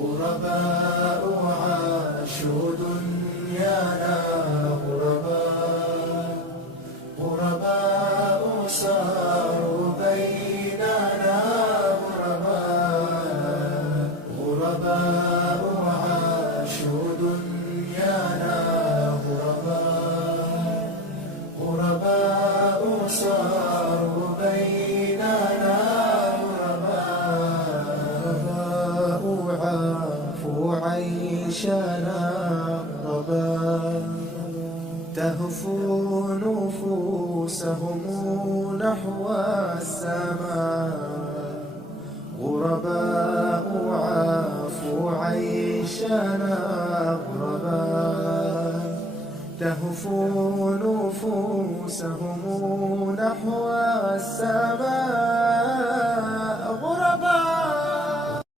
غرباء عاشوا دنيانا غرباء صاروا بيننا غرباء عاشوا دنيانا غرباء صاروا بيننا غرباء عافوا عيشنا غرباء تهفو نفوسهم نحو السماء غرباء عافوا عيشنا غرباء تهفو نفوسهم نحو السماء